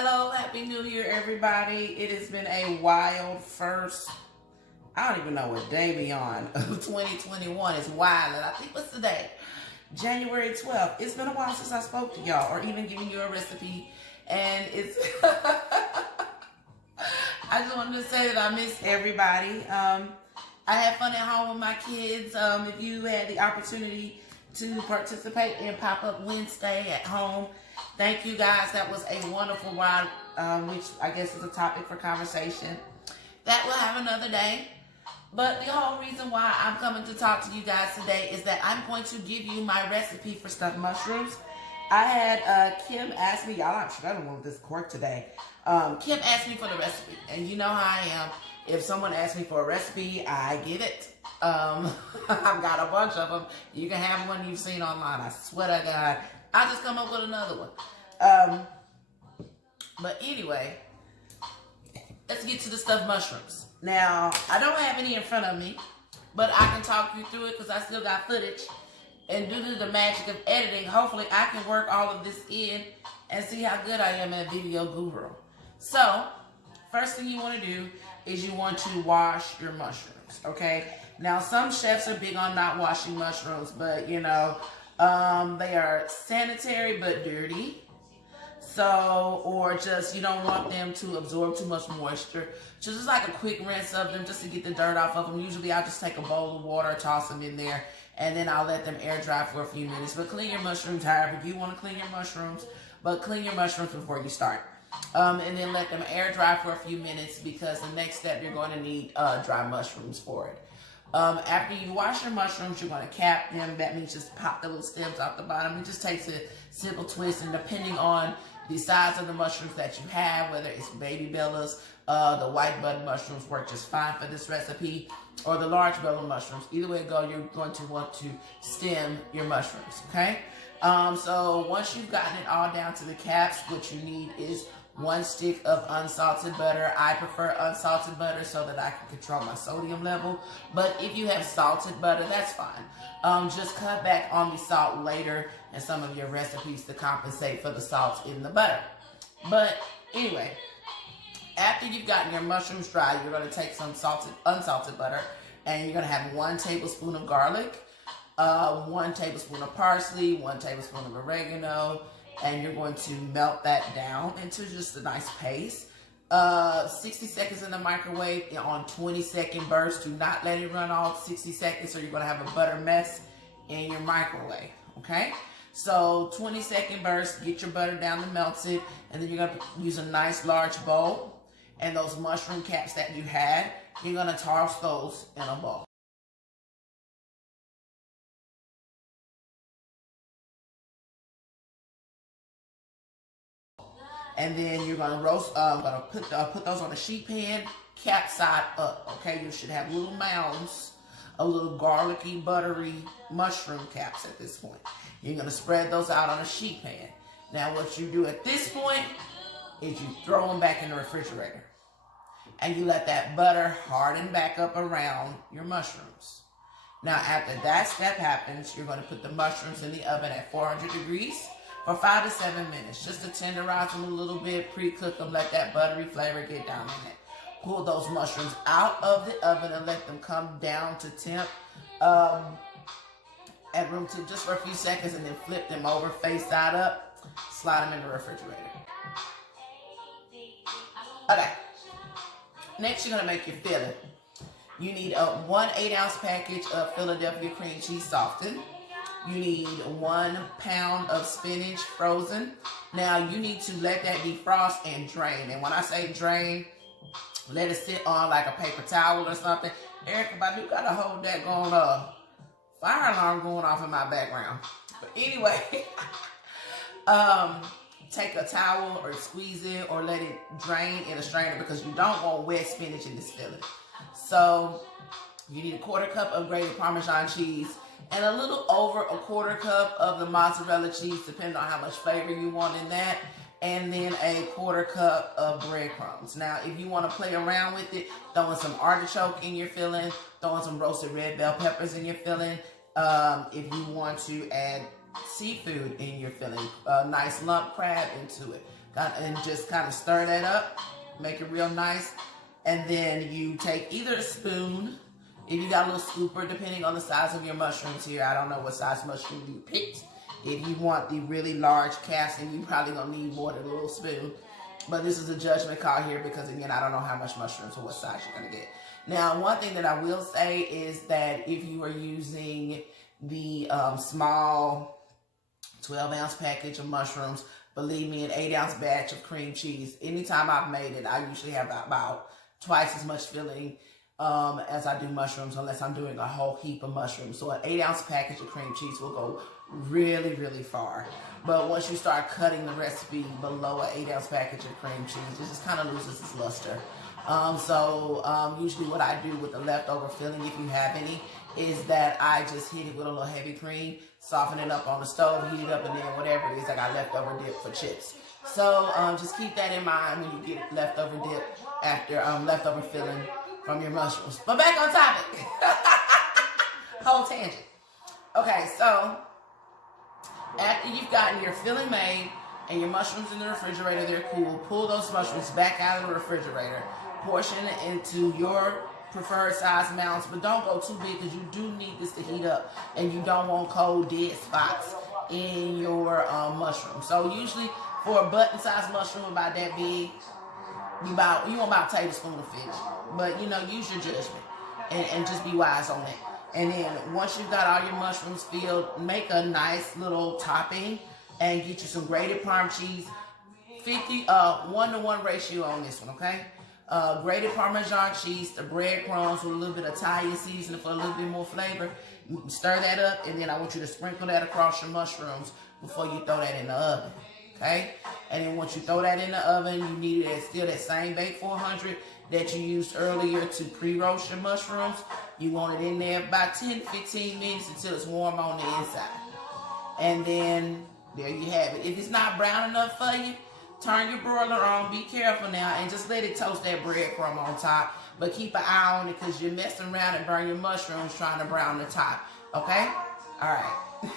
Hello, Happy New Year, everybody. It has been a wild first, I don't even know what day we on, of 2021. It's wild, and I think what's the day? January 12th. It's been a while since I spoke to y'all or even given you a recipe, and it's, I just wanted to say that I miss everybody. I had fun at home with my kids. If you had the opportunity to participate in Pop-Up Wednesday at home, thank you guys. That was a wonderful ride, which I guess is a topic for conversation. That we'll have another day. But the whole reason why I'm coming to talk to you guys today is that I'm going to give you my recipe for stuffed mushrooms. I had Kim ask me, y'all, I'm struggling with this cork today. Kim asked me for the recipe, and you know how I am. If someone asks me for a recipe, I get it. I've got a bunch of them. You can have one you've seen online. I swear to God. I'll just come up with another one. But anyway, let's get to the stuffed mushrooms. Now, I don't have any in front of me, but I can talk you through it because I still got footage. And due to the magic of editing, hopefully I can work all of this in and see how good I am at video guru. So, first thing you want to do is you want to wash your mushrooms, okay? Now, some chefs are big on not washing mushrooms, but you know, they are sanitary but dirty. So, or just you don't want them to absorb too much moisture. So just like a quick rinse of them just to get the dirt off of them. Usually I'll just take a bowl of water, toss them in there, and then I'll let them air dry for a few minutes. But clean your mushrooms however you want to clean your mushrooms, but clean your mushrooms before you start. And then let them air dry for a few minutes because the next step you're going to need dry mushrooms for it. After you wash your mushrooms, you're going to cap them. That means just pop the little stems off the bottom. It just takes a simple twist, and depending on the size of the mushrooms that you have, whether it's baby bellas, the white button mushrooms work just fine for this recipe, or the large bella mushrooms. Either way it go, you're going to want to stem your mushrooms, okay? So once you've gotten it all down to the caps, what you need is 1 stick of unsalted butter. I prefer unsalted butter so that I can control my sodium level. But if you have salted butter, that's fine. Just cut back on the salt later in some of your recipes to compensate for the salt in the butter. But anyway, after you've gotten your mushrooms dry, you're going to take some unsalted butter, and you're going to have 1 tablespoon of garlic, 1 tablespoon of parsley, 1 tablespoon of oregano, and you're going to melt that down into just a nice paste. 60 seconds in the microwave on 20-second bursts. Do not let it run all 60 seconds or you're going to have a butter mess in your microwave, okay? So 20-second bursts, get your butter down to melt it, and then you're going to use a nice large bowl, and those mushroom caps that you had, you're going to toss those in a bowl. And then you're gonna roast. Gonna put those on a sheet pan, cap side up. Okay, you should have little mounds of little garlicky, buttery mushroom caps at this point. You're gonna spread those out on a sheet pan. Now, what you do at this point is you throw them back in the refrigerator, and you let that butter harden back up around your mushrooms. Now, after that step happens, you're gonna put the mushrooms in the oven at 400 degrees. For 5 to 7 minutes, just to tenderize them a little bit, pre-cook them, let that buttery flavor get down in it. Pull those mushrooms out of the oven and let them come down to temp at room temp just for a few seconds, and then flip them over face side up, slide them in the refrigerator. Okay, next you're gonna make your filling. You need a 1 8-ounce package of Philadelphia cream cheese softened. You need 1 pound of spinach frozen. Now you need to let that defrost and drain. And when I say drain, let it sit on like a paper towel or something. Erica, I do gotta hold that going fire alarm going off in my background. But anyway, take a towel or squeeze it or let it drain in a strainer because you don't want wet spinach in this filling. So you need a 1/4 cup of grated Parmesan cheese, and a little over a 1/4 cup of the mozzarella cheese, depending on how much flavor you want in that, and then a 1/4 cup of breadcrumbs. Now, if you want to play around with it, throwing some artichoke in your filling, throwing some roasted red bell peppers in your filling. If you want to add seafood in your filling, a nice lump crab into it. and just kind of stir that up, make it real nice. And then you take either a spoon, if you got a little scooper, depending on the size of your mushrooms here. I don't know what size mushroom you picked. If you want the really large casting, you probably gonna need more than a little spoon. But this is a judgment call here because, again, I don't know how much mushrooms or what size you're gonna get. Now, one thing that I will say is that if you are using the small 12-ounce package of mushrooms, believe me, an 8-ounce batch of cream cheese, anytime I've made it, I usually have about twice as much filling as I do mushrooms, unless I'm doing a whole heap of mushrooms. So an 8-ounce package of cream cheese will go really, really far. But once you start cutting the recipe below an 8-ounce package of cream cheese, it just kind of loses its luster. Usually what I do with the leftover filling, if you have any, is that I just hit it with a little heavy cream, soften it up on the stove, heat it up, and then whatever it is, I got leftover dip for chips. So just keep that in mind when you get leftover dip after leftover filling from your mushrooms. But back on topic. Whole tangent. Okay, so after you've gotten your filling made and your mushrooms in the refrigerator, they're cool, pull those mushrooms back out of the refrigerator, portion it into your preferred size amounts, but don't go too big because you do need this to heat up and you don't want cold dead spots in your mushroom. So usually for a button size mushroom about that big, you want about a tablespoon of fish. But use your judgment and just be wise on it. And then once you've got all your mushrooms filled, make a nice little topping and get you some grated Parm cheese. 1-to-1 ratio on this one, okay? Grated Parmesan cheese, the breadcrumbs with a little bit of Italian seasoning for a little bit more flavor. You can stir that up, and then I want you to sprinkle that across your mushrooms before you throw that in the oven, okay? And then once you throw that in the oven, you need it still that same bake 400 that you used earlier to pre-roast your mushrooms. You want it in there about 10-15 minutes until it's warm on the inside. And then there you have it. If it's not brown enough for you, turn your broiler on. Be careful now and just let it toast that breadcrumb on top. But keep an eye on it because you're messing around and burn your mushrooms trying to brown the top. Okay? All right.